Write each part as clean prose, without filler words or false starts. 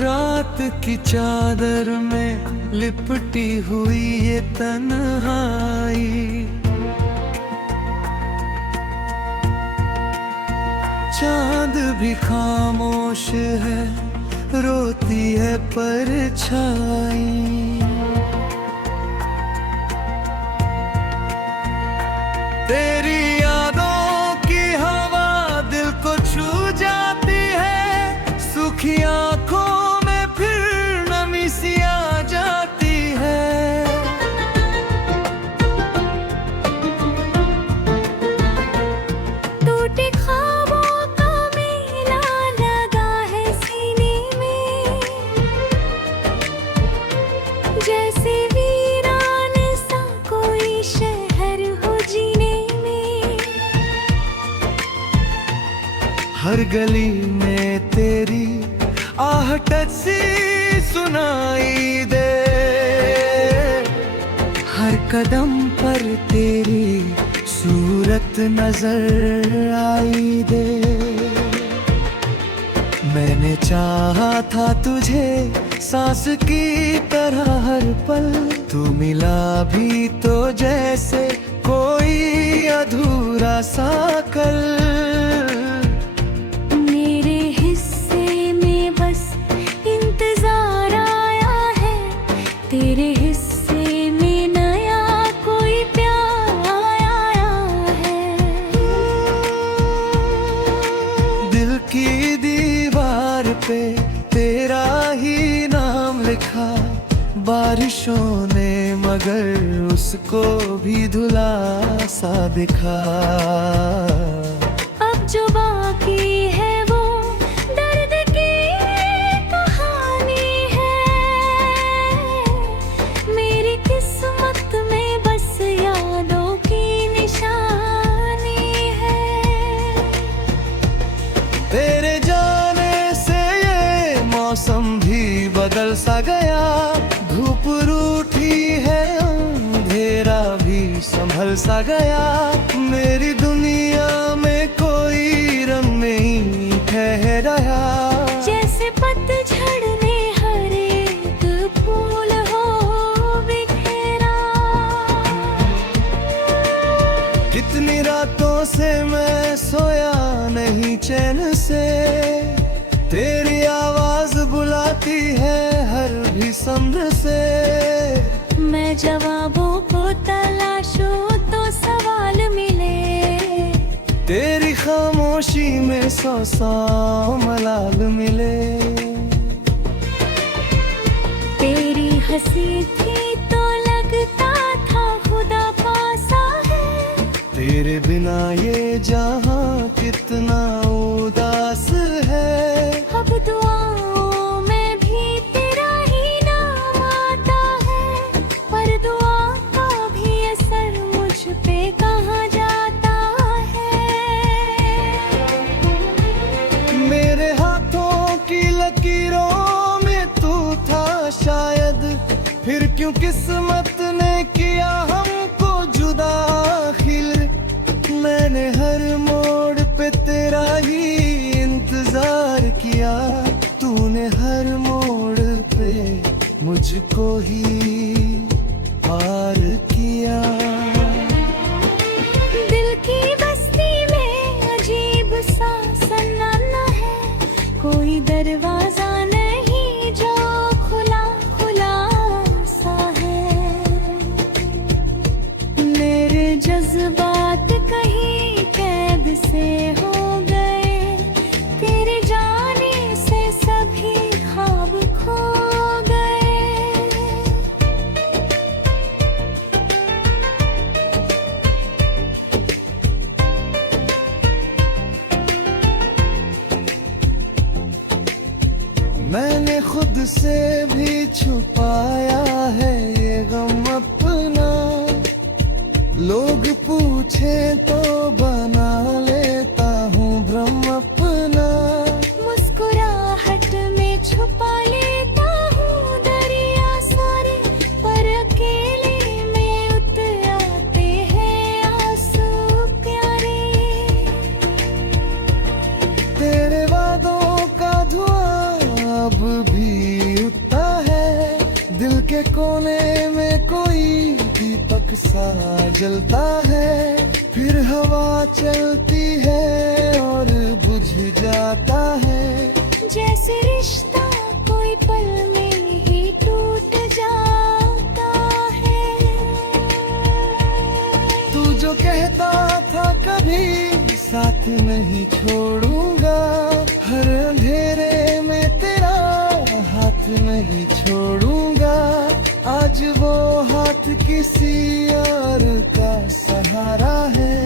रात की चादर में लिपटी हुई ये तन्हाई, चांद भी खामोश है, रोती है परछाई। तेरी यादों की हवा दिल को छू जाती है, सूखी आंखों में फिर नमी सी आ जाती है। टूटे ख्वाबों का मेला लगा है सीने में, जैसे वीरान सा कोई शहर हो जीने में। हर गली में तेरी आहट सी सुनाई दे, हर कदम पर तेरी सूरत नजर आई दे। मैंने चाहा था तुझे सांस की तरह हर पल, तू मिला भी तो जैसे कोई अधूरा सा कल। मेरे हिस्से में बस इंतजार आया है, तेरे हिस्से में नया कोई प्यार आया है। दिल की दीवार पे तेरा ही नाम लिखा, बारिशों ने मगर उसको भी धुला सा दिखा। अब जो बाकी है वो दर्द की कहानी है, मेरी किस्मत में बस यादों की निशानी है। तेरे जाने से ये मौसम भी बदल सा गया, धूप रूठी है, अंधेरा भी संभल सा गया। मेरी दुनिया में कोई रंग नहीं ठहराया, जैसे पतझड़ ने हर एक फूल हो बिखेरा। कितनी रातों से मैं सोया नहीं चैन से, तेरी आवाज बुलाती है हर भी सब्र से। मैं जवाबों को तलाशूं तो सवाल मिले, तेरी खामोशी में सौ सौ मलाल मिले। तेरी हंसी थी तो लगता था खुदा पासा है, तेरे बिना ये जहां कितना उदास है। अब दुआओं में भी तेरा ही नाम आता है, पर दुआ का भी असर मुझ पे कहाँ जाता है। मेरे हाथों की लकीरों में तू था शायद, फिर क्यों किस्मत ने किया हमको जुदा आखिर। मैंने हर मोड़ पे तेरा ही इंतजार किया, तूने हर मोड़ पे मुझको ही पार किया। दिल की बस्ती में अजीब सा सन्नाटा है, कोई दरवाजा नहीं जो खुला खुला सा है। मेरे जज्बात कहीं कैद से हो गए, तेरे जाने से सभी ख्वाब खो गए। मैंने खुद से भी छुपाया है ये गम अपना, लोग पूछे तो बना लेता हूँ भ्रम अपना। मुस्कुराहट में छुपा लेता हूँ दरिया सारे, पर अकेले में उतर आते हैं आंसू प्यारे। तेरे वादों का धुआं अब भी जलता है, फिर हवा चलती है और बुझ जाता है। जैसे रिश्ता कोई पल में ही टूट जाता है। तू जो कहता था कभी साथ नहीं छोड़ूंगा, हर अंधेरे में तेरा हाथ नहीं छोड़ूंगा। आज वो हाथ किसी और का सहारा है,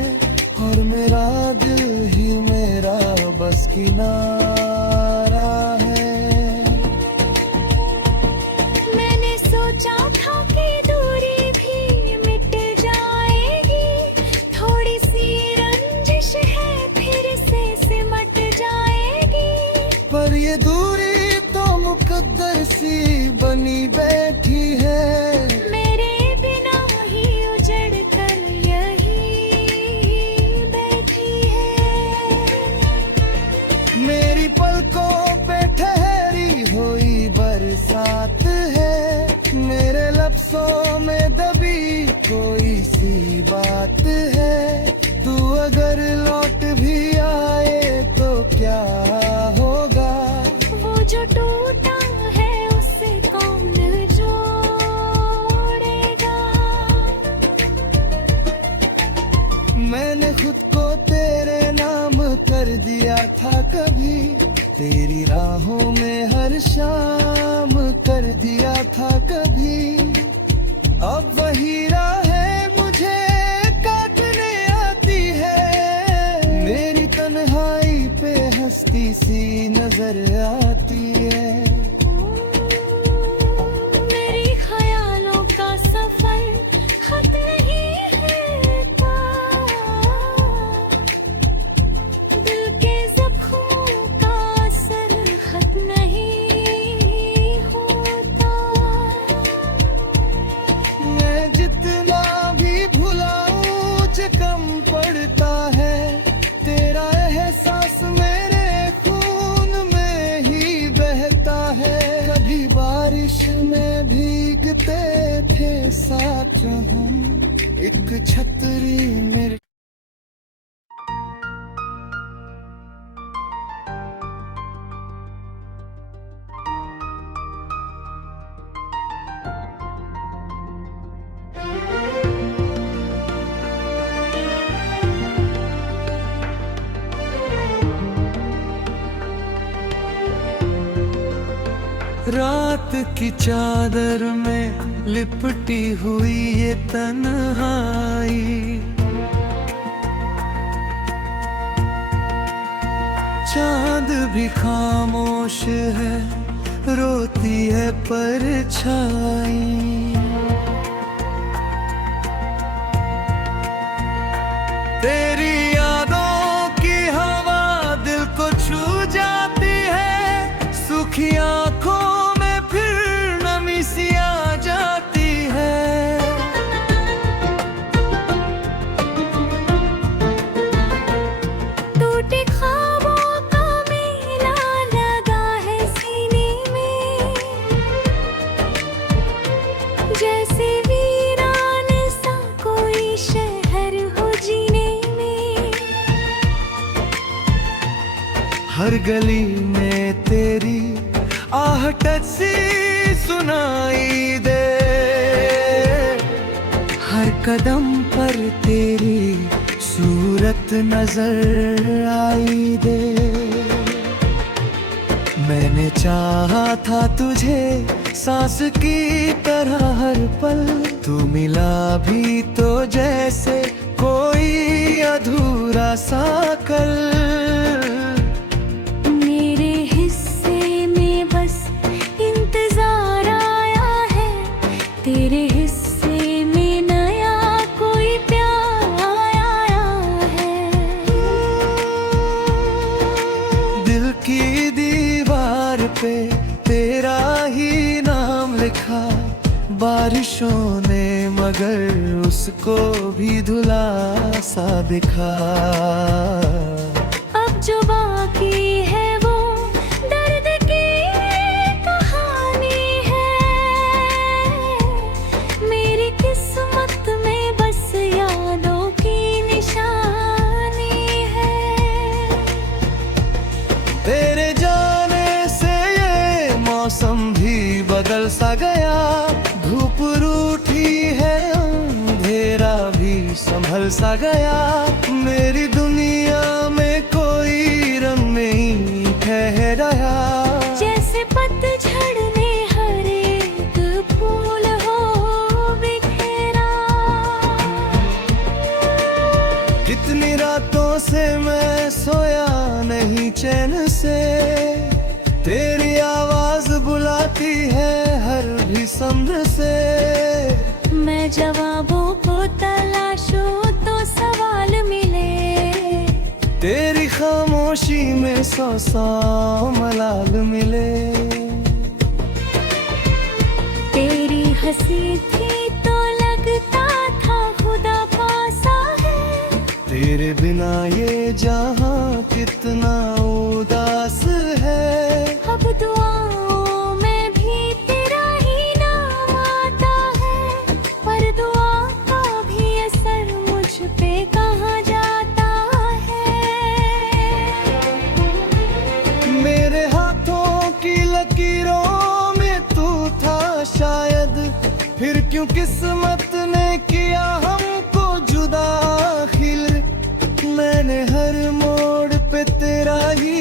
और मेरा दिल ही मेरा बस किनारा है। मैंने सोचा था कि दूरी भी मिट जाएगी, थोड़ी सी रंजिश है फिर से सिमट जाएगी। पर ये दूरी तो मुकद्दर सी बनी बैठी है। मेरे बिना ही उजड़ कर यही बैठी है। मेरी पलकों पे ठहरी हुई बरसात है, मेरे लफ्जों में दबी कोई सी बात है। तू अगर लौट भी आए तो क्या होगा, वो जो टूटा है उससे कौन जोड़ेगा। मैंने खुद को तेरे नाम कर दिया था कभी, तेरी राहों में हर शाम कर दिया था कभी। अब वही राहें मुझे काटने आती है, मेरी तन्हाई पे हंसती सी नजर आती है। मेरी ख्यालों का सफर खत नहीं है था, दिल के जख्मों का असर खत नहीं होता। मैं जितना भी भुलाऊं कम पड़ता है, तेरा एहसास मेरे खून में ही बहता है। कभी बारिश में भीगते थे साथ हम, एक छतरी मेरे रात की चादर में लिपटी हुई ये तन्हाई, चांद भी खामोश है, रोती है परछाई। तेरी यादों की हवा दिल को छू जाती है, सूखी आंखों में फिर नमी सी आ जाती है। टूटे ख्वाबों का मेला लगा है सीने में, जैसे वीरान सा कोई शहर हो जीने में। हर गली में तेरी आहट सी सुनाई दे, हर कदम पर तेरी सूरत नजर आई दे। मैंने चाहा था तुझे सांस की तरह हर पल, तू मिला भी तो जैसे कोई अधूरा सा कल। मेरे हिस्से में बस इंतजार आया है, तेरे हिस्से में नया कोई प्यार आया है। दिल की दीवार पे तेरा ही नाम लिखा, बारिशों ने मगर उसको भी धुला सा दिखा। अब जो बाकी है वो दर्द की कहानी है, मेरी किस्मत में बस या बदल सा गया, धूप रूठी है, अंधेरा भी संभल सा गया। मेरी दुनिया में कोई रंग नहीं ठहराया। जैसे पतझड़ में हर एक फूल हो बिखेरा। कितनी रातों से मैं सोया नहीं चैन से, तेरी आवाज बुलाती है हर भी समुद्र से। मैं जवाबों को तलाशूं तो सवाल मिले, तेरी खामोशी में सौ मलाल मिले। तेरी हंसी थी तो लगता था खुदा पासा है। तेरे बिना ये जहां कितना उदास है। अब दुआओं में भी तेरा ही नाम आता है, पर दुआ का भी असर मुझ पे कहाँ जाता है। मेरे हाथों की लकीरों में तू था शायद, फिर क्यों किस्मत ने किया हमको जुदा आखिर। मैंने हर मोड़ पे तेरा ही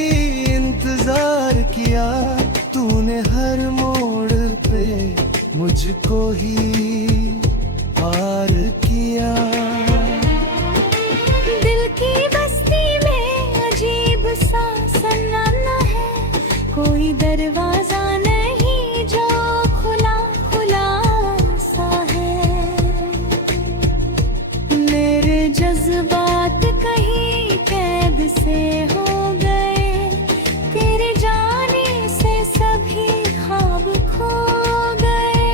इंतजार किया, तूने हर मोड़ पे मुझको ही पार किया। दिल की बस्ती में अजीब सा सन्नाटा है, कोई दरवाजा नहीं जो खुला खुला सा है। मेरे जज्बात कहीं कैद से हो गए, तेरे जाने से सभी ख्वाब खो गए।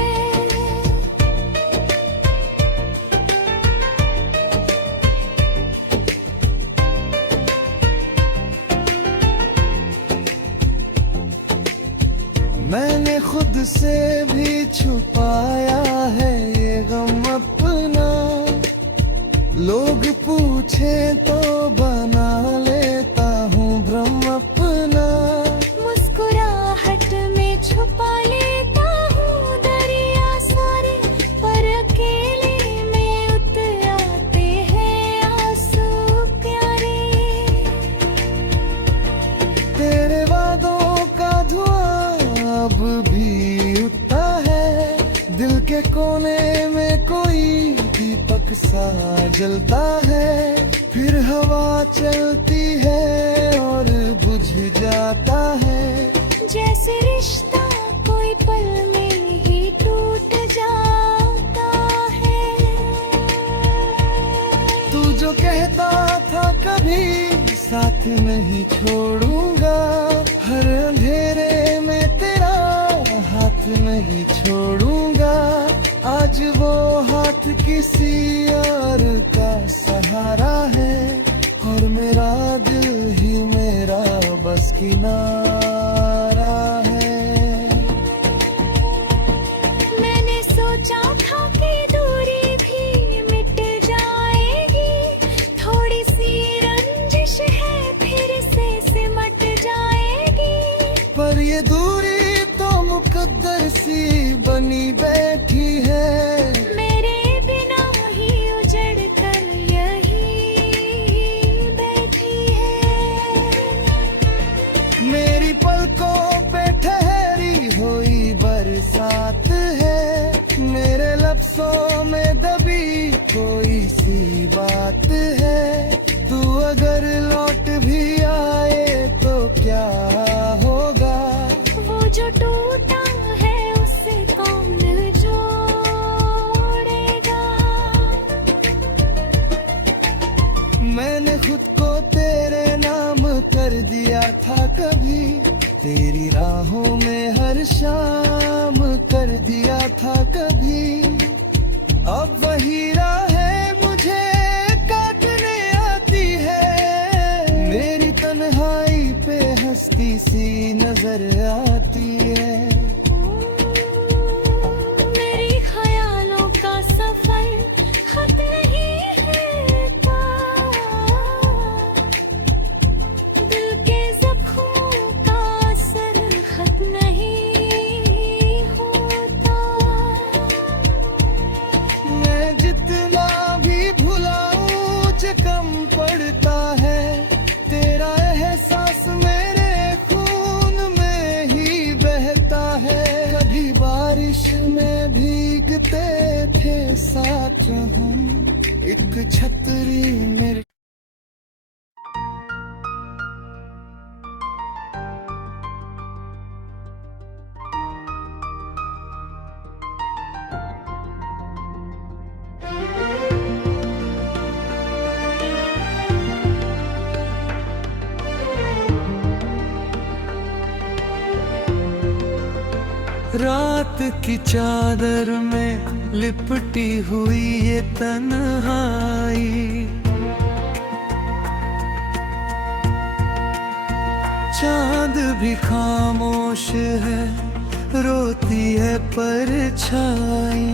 मैंने खुद से भी छुपाया है ये गम अपना, लोग पूछे तो बना लेता हूँ भ्रम अपना। मुस्कुराहट में छुपा लेता हूँ दरिया सारे, पर अकेले में उतर आते हैं आंसू प्यारे। तेरे वादों का धुआं अब भी उठता है, दिल के कोने में कोई दीपक सा जलता है। फिर हवा चलती है और बुझ जाता है। जैसे रिश्ता कोई पल में ही टूट जाता है। तू जो कहता था कभी साथ नहीं छोड़ूंगा, हर अंधेरे में तेरा हाथ नहीं छोड़ूंगा। आज वो हाथ किसी और का सहारा है, और मेरा दिल ही मेरा बस किनारा है। मैंने सोचा था कि दूरी भी मिट जाएगी, थोड़ी सी रंजिश है फिर से सिमट जाएगी। पर ये दूरी तो मुकद्दर सी बनी बैठी है। मेरे बिना ही उजड़ कर यही बैठी है। मेरी पलकों पे ठहरी हुई बरसात है, मेरे लफ्जों में दबी कोई सी बात है। तू अगर लौट भी आए तो क्या होगा, वो जो टूटा है उसे कौन जोड़ेगा। मैंने खुद को तेरे नाम कर दिया था कभी, तेरी राहों में हर शाम कर दिया था कभी। अब वही राहें मुझे काटने आती है, मेरी तन्हाई पे हंसती सी नजर आती है। मेरी ख्यालों का सफर खत नहीं है का, दिल के जख्मों का असर खत नहीं हुआ। चलते थे साथ हम, एक छतरी मेरे। रात की चादर में लिपटी हुई ये तन्हाई, चांद भी खामोश है, रोती है परछाई।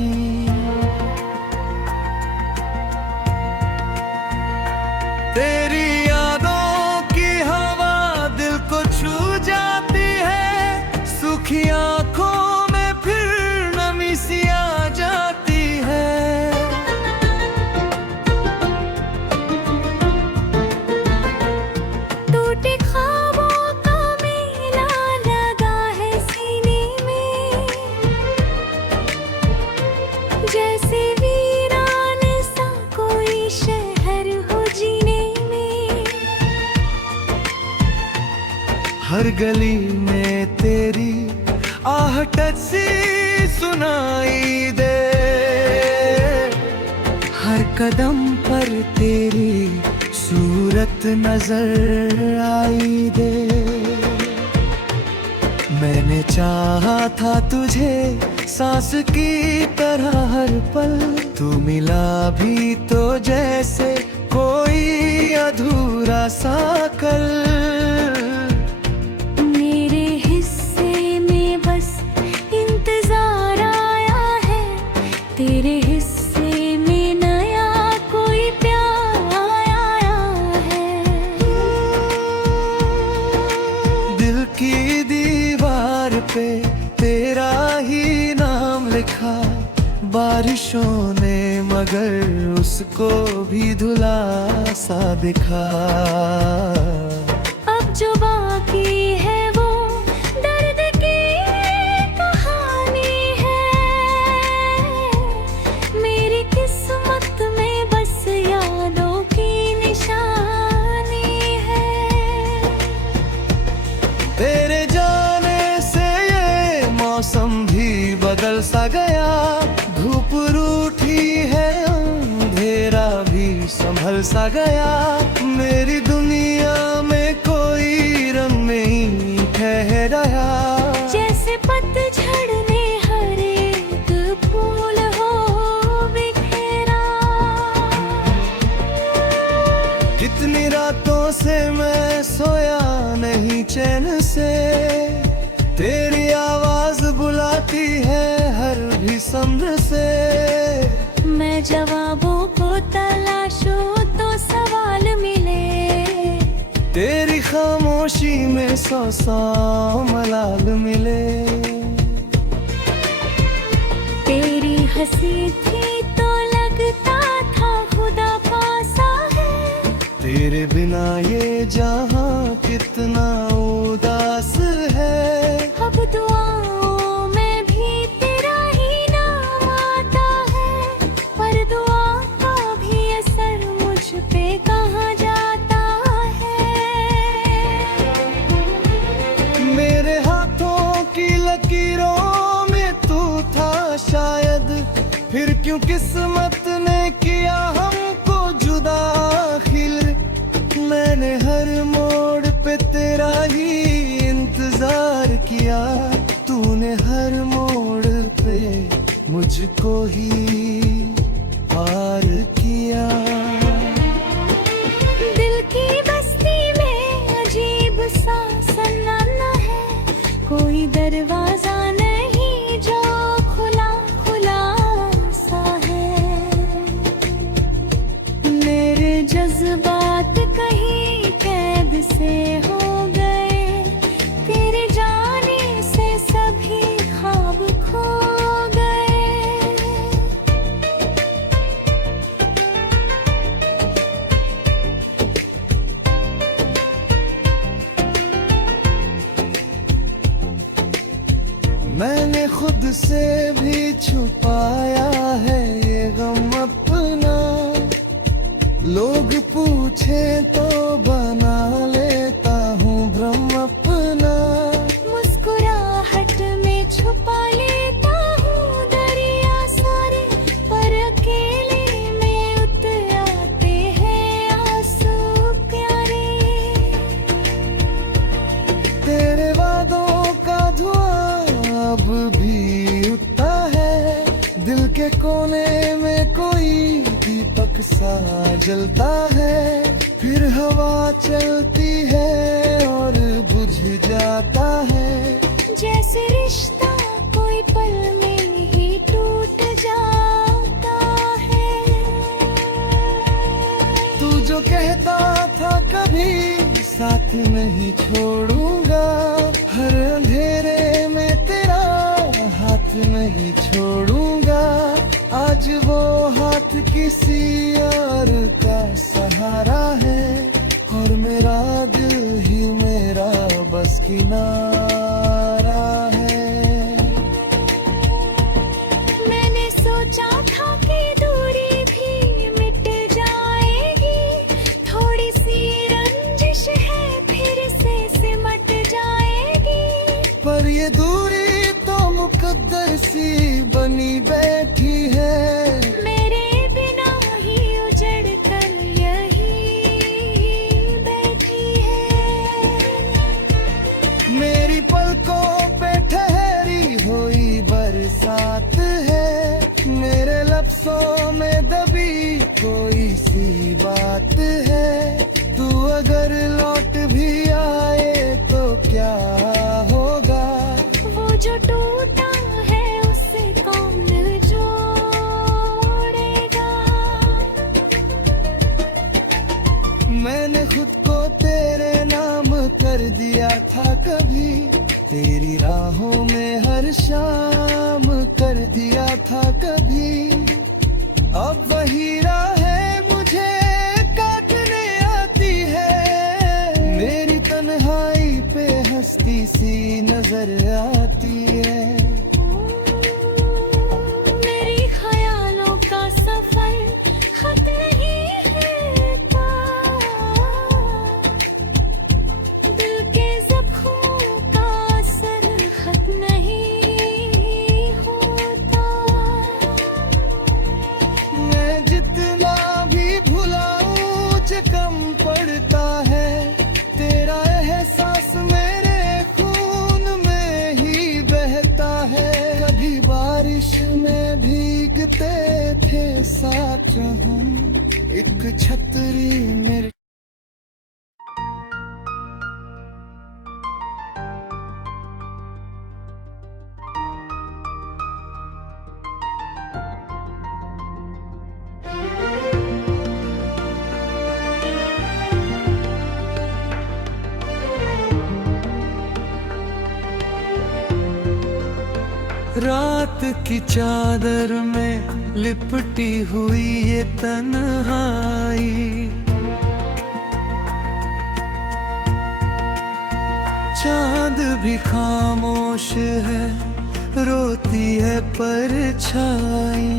तेरी यादों की हवा दिल को छू जाती है, सूखी आंखों जैसे वीरान सा कोई शहर हो जीने में। हर गली में तेरी आहट सी सुनाई दे, हर कदम पर तेरी सूरत नजर आई दे। मैंने चाहा था तुझे सांस की तरह हर पल, तू मिला भी तो जैसे कोई अधूरा सा कल। मेरे हिस्से में बस इंतजार आया है, तेरे हिस्से में नया कोई प्यार आया है। दिल की दीवार पे तेरा ही नाम लिखा, बारिशों ने मगर उसको भी धुला सा दिखा। अब जो बाकी है वो दर्द की कहानी है, मेरी किस्मत में बस यादों की निशानी है। तेरे जाने से ये मौसम भी बदल सा गया, धूप रूठी है, अंधेरा भी संभल सा गया। मेरी दुनिया में कोई रंग नहीं ठहराया, जैसे पतझड़ में हर एक फूल हो बिखेरा। कितनी रातों से मैं सोया नहीं चैन से, तेरी आवाज बुलाती है हर भी सब्र से। मैं जवाबों को तलाशूं तो सवाल मिले, तेरी खामोशी में सौ मलाल मिले। तेरी हंसी थी तो लगता था खुदा पासा है, तेरे बिना ये जहां कितना उदास है। अब दुआओं में भी तेरा ही नाम आता है, पर दुआ का भी असर मुझ पे कहाँ जाता है। मेरे हाथों की लकीरों में तू था शायद, फिर क्यों किस्मत ने किया हमको जुदा आखिर। मैंने हर मोड़ पे तेरा ही इंतजार किया, तूने हर मोड़ पे मुझको ही पार किया। दिल की बस्ती में अजीब सा सन्नाटा है, कोई दरवाजा नहीं जो खुला खुला सा है। मेरे जज्बात कहीं कैद से हो गए, तेरे जाने से सभी ख्वाब खो गए। खुद से भी छुपाया है ये गम अपना। लोग पूछे तो बना लेता हूँ भ्रम अपना। मुस्कुराहट में छुपा लेता हूँ दरिया सारे, पर अकेले में उतर आते हैं आंसू प्यारे। तेरे वादों का धुआं अब भी उठता है, दिल के कोने में कोई दीपक सा जलता है। फिर हवा चलती है और बुझ जाता है। जैसे रिश्ता कोई पल में ही टूट जाता है। तू जो कहता था कभी साथ नहीं छोड़ूंगा, हर अंधेरे में तेरा हाथ नहीं छोड़ूंगा। आज वो हाथ किसी और का सहारा है, और मेरा दिल ही मेरा बस किनारा है। मैंने सोचा था कि दूरी भी मिट जाएगी, थोड़ी सी रंजिश है फिर से सिमट जाएगी। पर ये दूरी तो मुकद्दर सी बनी बैठी है। मेरे बिना ही उजड़ कर यही बैठी है। मेरी पलकों पे ठहरी हुई बरसात है, मेरे लफ्जों में दबी कोई सी बात है। तू अगर लौट भी आए तो क्या होगा, वो जो टूटा है उसे कौन जोड़ेगा। मैंने खुद को तेरे नाम कर दिया था कभी, तेरी राहों में हर शाम कर दिया था कभी। अब वही राहें मुझे काटने आती है, मेरी तन्हाई पे हंसती सी नजर आती है। मेरी ख्यालों का सफर खत नहीं है का, दिल के जख्मों का असर खत नहीं होता। मैं जितना भी भुलाऊं कम पड़ता है, तेरा एहसास मेरे खून में ही बहता है। कभी बारिश में भीगते थे साथ हम, एक छतरी मेरे रात की चादर में लिपटी हुई ये तन्हाई। चांद भी खामोश है, रोती है परछाई।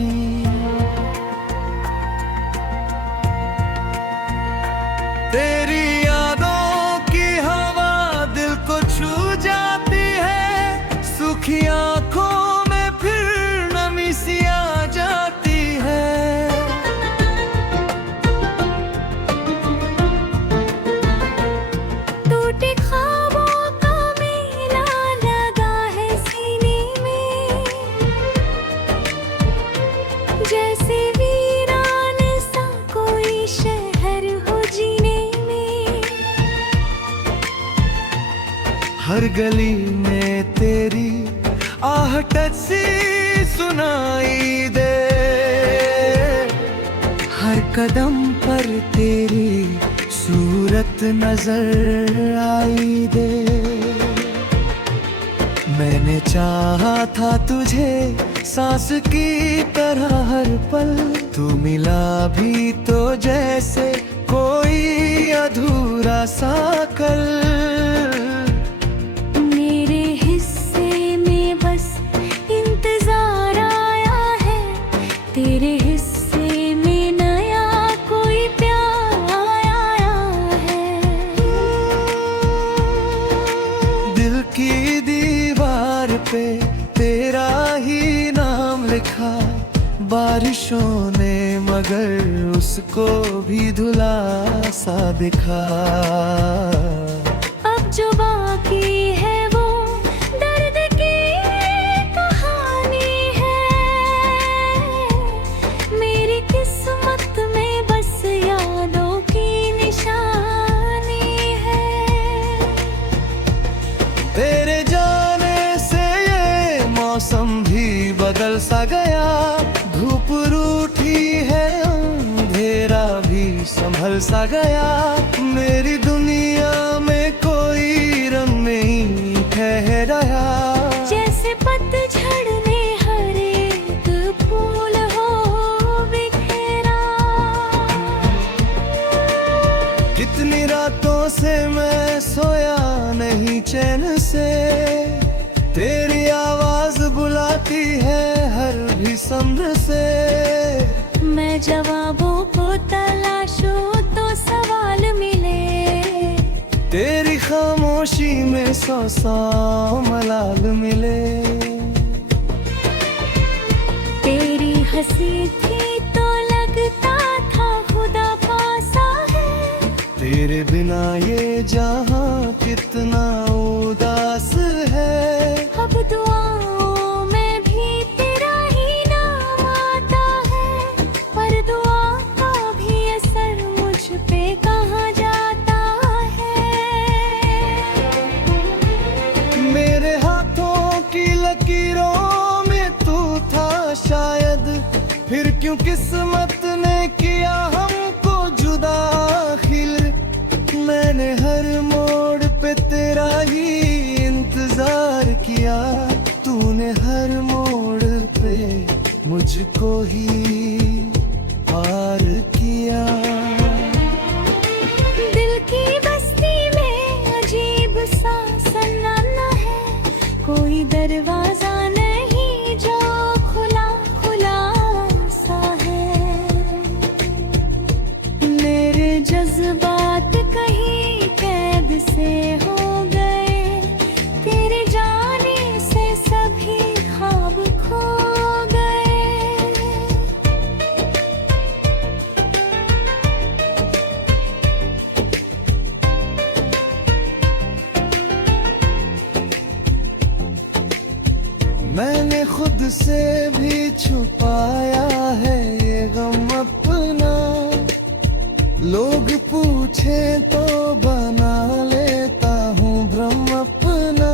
तेरी यादों की हवा दिल को छू जाती है, सूखी आंखों में फिर नमी सी आ जाती है। टूटे ख्वाबों का मेला लगा है सीने में, जैसे वीरान सा कोई शहर हो जीने में। हर गली में तेरी आहट सी सुनाई दे, हर कदम पर तेरी सूरत नजर आई दे। मैंने चाहा था तुझे सांस की तरह हर पल, तू मिला भी तो जैसे कोई अधूरा सा कल। मेरे हिस्से में बस बारिशों ने मगर उसको भी धुला सा दिखा। अब जो बाकी है वो दर्द की कहानी है। मेरी किस्मत में बस यादों की निशानी है। तेरे जाने से ये मौसम भी बदल सा गया। धूप रूठी है, अंधेरा भी संभल सा गया। मेरी दुनिया में कोई रंग नहीं ठहराया। जैसे पतझड़ ने हर एक फूल हो बिखेरा। कितनी रातों से मैं सोया नहीं चैन से। तेरी आवाज बुलाती है हर भी सब्र से। मैं जवाबों को तलाशूं तो सवाल मिले। तेरी खामोशी में सौ मलाल मिले। तेरी हंसी थी तो लगता था खुदा पासा है। तेरे बिना ये जहां कितना उदास है। अब दुआओं में भी तेरा ही नाम आता है। पर दुआ का भी असर मुझ पे कहाँ जाता है। मेरे हाथों की लकीरों में तू था शायद। फिर क्यों किस्मत ने किया हमको जुदा आखिर। मैंने हर मोड़ पे तेरा ही इंतजार किया। तूने हर मोड़ पे मुझको ही पार किया। दिल की बस्ती में अजीब सा सन्नाटा है। कोई दरवाजा नहीं जो खुला खुला सा है। मेरे जज्बात कहीं कैद से हो गए। तेरे जाने से सभी ख्वाब खो गए। मैंने खुद से भी छुपाया है ये गम अपना। लोग पूछे तो बना लेता हूँ भ्रम अपना।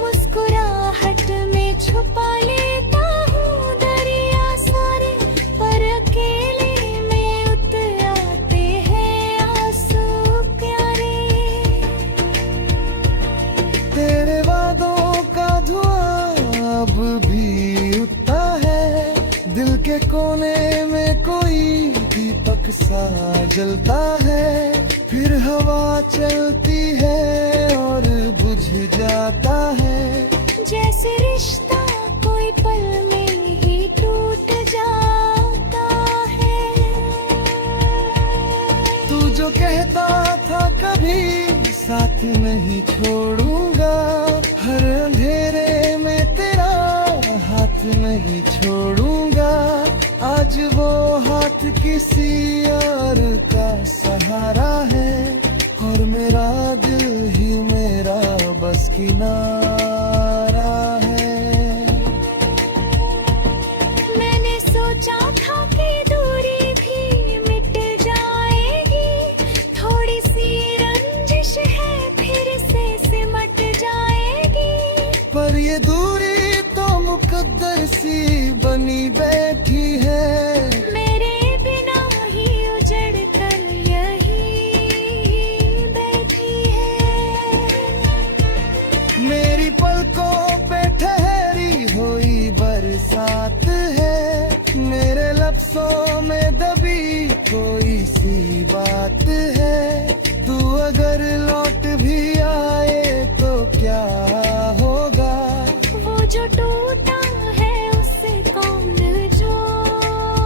मुस्कुराहट में छुपा लेता हूँ दरिया सारे। पर अकेले में उतर आते हैं आंसू प्यारे। तेरे वादों का धुआं अब भी उठता है। दिल के कोने में कोई दीपक सा जलता है। फिर हवा चलती है और बुझ जाता है। जैसे रिश्ता कोई पल में ही टूट जाता है। तू जो कहता था कभी साथ नहीं छोड़ूंगा। हर अंधेरे में तेरा हाथ नहीं छोड़ूंगा। आज वो हाथ किसी और का सहारा है। और मेरा दिल ही मेरा बस किनारा है। मैंने सोचा था कि दूरी भी मिट जाएगी। थोड़ी सी रंजिश है फिर से सिमट जाएगी। पर ये दूरी तो मुकद्दर सी बनी बैठी है। मेरे बिना ही उजड़ कर यही बैठी है। मेरी पलकों पे ठहरी हुई बरसात है। मेरे लफ्जों में दबी कोई सी बात है। तू अगर लौट भी आए तो क्या होगा। वो जो टूटा है उससे कौन जोड़ेगा।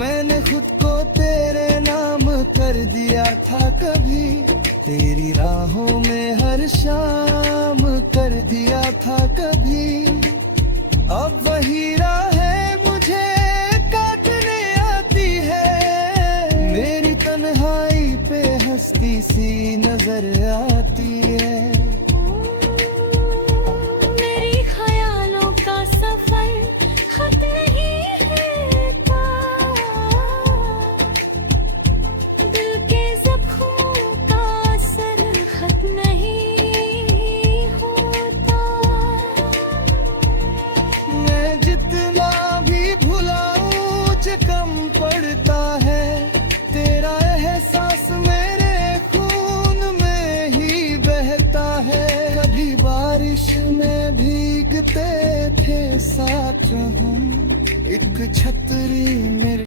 मैंने खुद को तेरे नाम कर दिया था कभी। तेरी राहों में हर शाम कर दिया था कभी, अब वही राहें मुझे काटने आती है। मेरी तन्हाई पे हंसती सी नजर आती है। मेरी ख्यालों का सफर खत नहीं है था, दिल के जख्मों का असर खत नहीं होता। मैं जितना भी भुलाऊं कम पड़ता है, तेरा एहसास मेरे खून में ही बहता है। कभी बारिश में भीगते थे साथ हम, एक छतरी मेरे